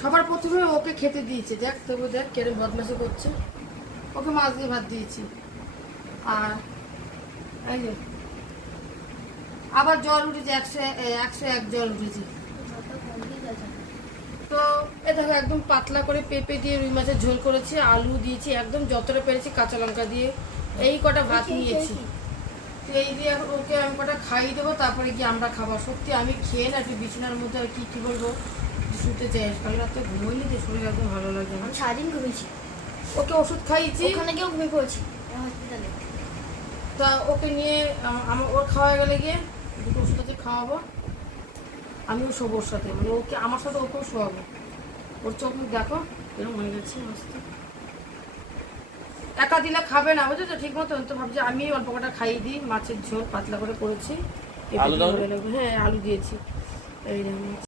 সবার প্রথমে ওকে খেতে দিয়েছে, দেখ তবু দেখ কেরম বদমাশি করছে। ওকে মাছ দিয়ে ভাত দিয়েছি। আর এই যে আবার জল উঠেছে, 101 জল উঠেছে। তো এ দেখো একদম পাতলা করে পেঁপে দিয়ে রুই মাছের ঝোল করেছি, আলু দিয়েছি, একদম যতটা পেরেছি কাঁচা লঙ্কা দিয়ে এই কটা ভাত নিয়েছি। তো এই দিয়ে ওকে আমি কটা খাইয়ে দেবো, তারপরে গিয়ে আমরা খাবার। সত্যি আমি খেয়ে না একটু বিছানার মধ্যে আর কি বলবো শুতে চাই। কাল রাতে ঘুমোইনি তো, শরীর একদম ভালো লাগে না। সারাদিন ঘুমিয়েছি, ওকে ওষুধ খাইয়েছি, ওখানে গিয়েও ঘুমিয়ে পড়েছি হসপিটালে। তা ওকে নিয়ে আমার ওর খাওয়া গেলে গিয়ে দুটো ওষুধ আছে খাওয়াবো, আমিও শোবো ওর সাথে, মানে ওকে আমার সাথে ওকেও শোয়াবো। ওর চোখ মুখ দেখো এরকম হয়ে গেছে মস্ত। একা দিলে খাবে না বুঝেছো ঠিক মতন, তো ভাবছি আমি অল্প কটা খাইয়ে দিই। মাছের ঝোল পাতলা করে করেছি, হ্যাঁ আলু দিয়েছি। এই